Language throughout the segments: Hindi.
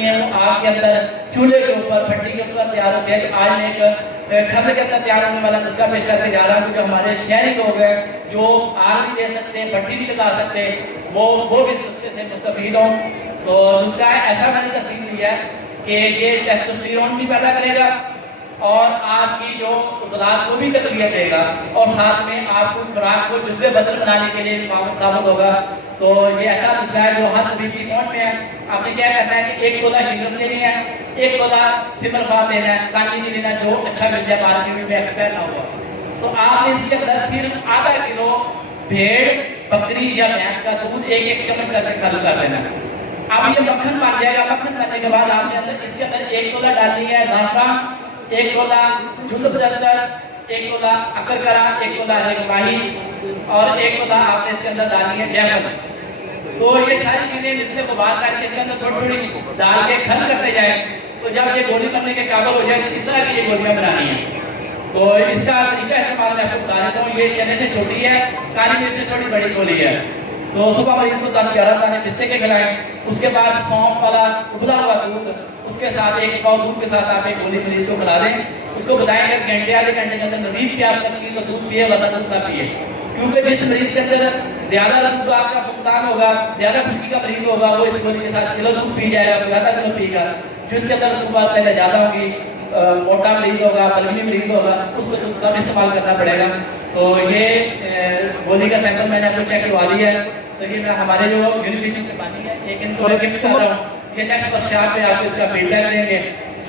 बनती हैं वो आग के अंदर, चूल्हे के ऊपर, भट्टी के ऊपर तैयार होती है। आज मैं एक खंड के अंदर तैयार होने वाला नुस्खा पेश करके जा रहा हूँ। जो हमारे शहरी लोग हैं जो आग नहीं दे सकते, भट्टी नहीं लगा सकते, वो भी इस नुस्खे से मुस्तफीद हों। तो नुस्खा ऐसा मैंने तरतीब दी है कि ये टेस्टोस्टेरोन भी पैदा करेगा और आपकी जो उजलात को भी तकलीफ देगा और साथ में आपको खुराक को जुज़्वे बदल बनाने के लिए साबित होगा। तो ये ऐसा नुस्खा है जो हर तबीब की पहुंच में है। आपने क्या करना है कि 1 तोला शिकरत लेनी है, 1 तोला सिमरफाब लेना है, कांजी नहीं लेना जो अच्छा मिल जाए मार्केट में एक्सपायर ना हुआ। तो आपने इसके अंदर सिर्फ आधा किलो भेड़, बकरी या भैंस का दूध 1-1 चम्मच करके खत्म कर देना है। अब ये मक्खन बन जाएगा। मक्खन बनने के बाद आपने अंदर इसके अंदर 1 तोला डालनी है ज़ाफ़रान, 1 तोला जुल्फ़, 1 तोला अकरकरा, 1 तोला रेगमाही और 1 तोला आपने इसके अंदर डालनी है जायफल। तो ये सारी चीजें मिश्रण को बाहर करके इसके अंदर थोड़ी थोड़ी डाल के खल करते जाए। तो जब ये गोली बनने के काबिल हो जाए तो इस तरह की ये गोलियां बनानी है। तो इसका तरीका इस्तेमाल मैं आपको बता देता हूँ। ये चने से छोटी है, काली मिर्च से थोड़ी बड़ी गोली है। तो सुबह मरीज को 10-11 दाने पिस्ते के खिलाएं। उसके बाद सौंफ वाला उबला हुआ दूध, उसके साथ 1 पाव दूध के साथ आप एक गोली मरीज को खिला दें। उसको बताएंगे घंटे आधे घंटे के अंदर मजीद प्यास लगती है तो दूध पिए, वरना दूध ना पिए। क्योंकि जिस मरीज के अंदर ज्यादा दूध आपका फुकदान होगा, ज्यादा खुश्की का मरीज होगा, वो इस गोली के साथ किलो दूध पी जाएगा, ज्यादा किलो पीगा। जिसके अंदर दूध पहले ज्यादा होगी, मोटा मरीज होगा, बलगनी मरीज होगा, उसको दूध कम इस्तेमाल करना पड़ेगा। तो ये गोली का सैंपल मैंने आपको चेक करवा दिया है। तो ये मैं हमारे जो यूनिवर्सिटी से बानी है, एक इनको लेके भी कर रहा हूँ। ये नेक्स्ट वर्कशॉप पे आपको इसका फीडबैक देंगे।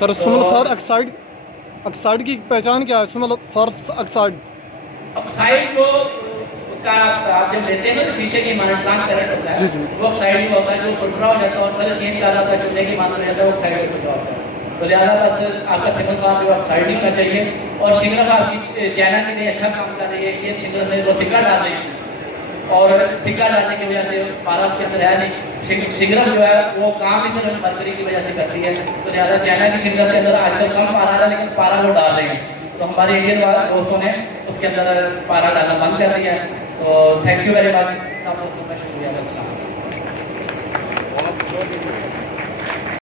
सर सुमल ऑक्साइड की पहचान क्या है? सुमल ऑक्साइड को उसका आप जब लेते हैं ना शीशे की माना ट्रांसपेरेंट होता है, वो ऑक्साइड होता है, जो खुरखरा हो जाता है और कलर चेंज कर जाता है, चुनने की माना जाता है, वो ऑक्साइड खुरखरा होता है। तो लिहाजा बस आपका सिंगल जो ऑक्साइड नहीं करना चाहिए। और सिंगल आपकी चैना के लिए अच्छा काम कर रही है। ये सिंगल में वो सिक्का डाल रहे हैं और सिक्का डालने की वजह से पारा उसके अंदर है नहीं। सिगरट जो है वो काम ही सिर्फ मरकरी की वजह से करती है। तो लिहाजा चाइना की सिगरट के अंदर आजकल कम पारा है, लेकिन पारा वो डाल रहे हैं। तो हमारे इंडियन दोस्तों ने उसके अंदर पारा डालना बंद कर दिया है। तो थैंक यू वेरी मच, सब दोस्तों का शुक्रिया।